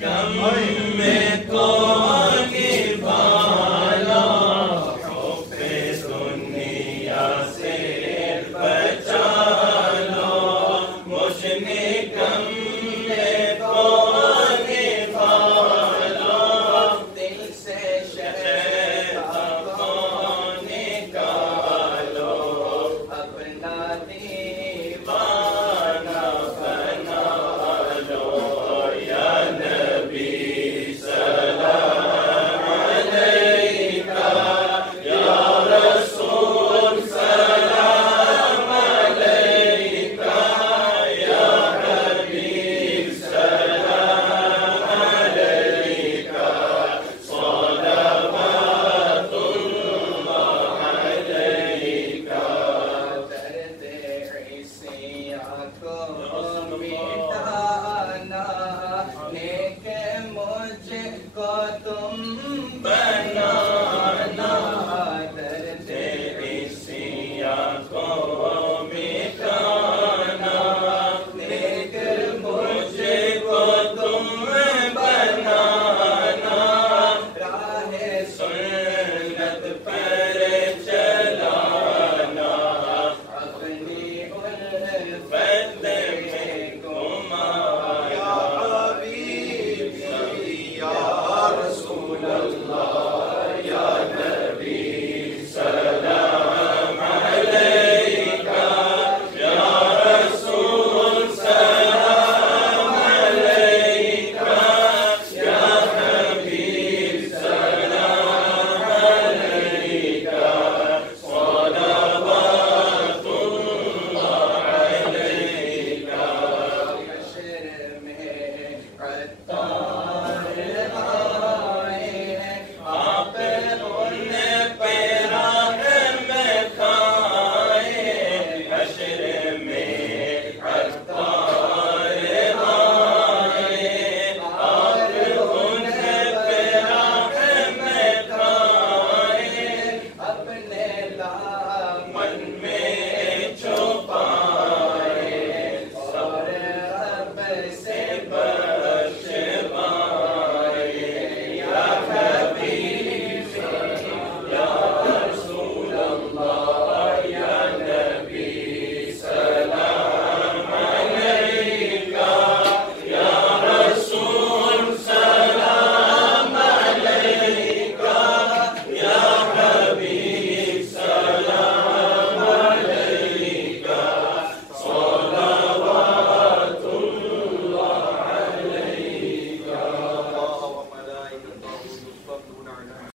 गम में कौन निभाना, पे दुनिया से बचा लो, मुझने गम में कौन निभाना, दिल से शैतान को निकालो, अपना दीवाना बना लो, या नबी सलाम अलैका, या रसूल सलाम अलैका, या हबीब सलाम अलैका, सलावतुल्लाह अलैका। दर्द इसियाँ को मिटाना, नेक मुझको तुम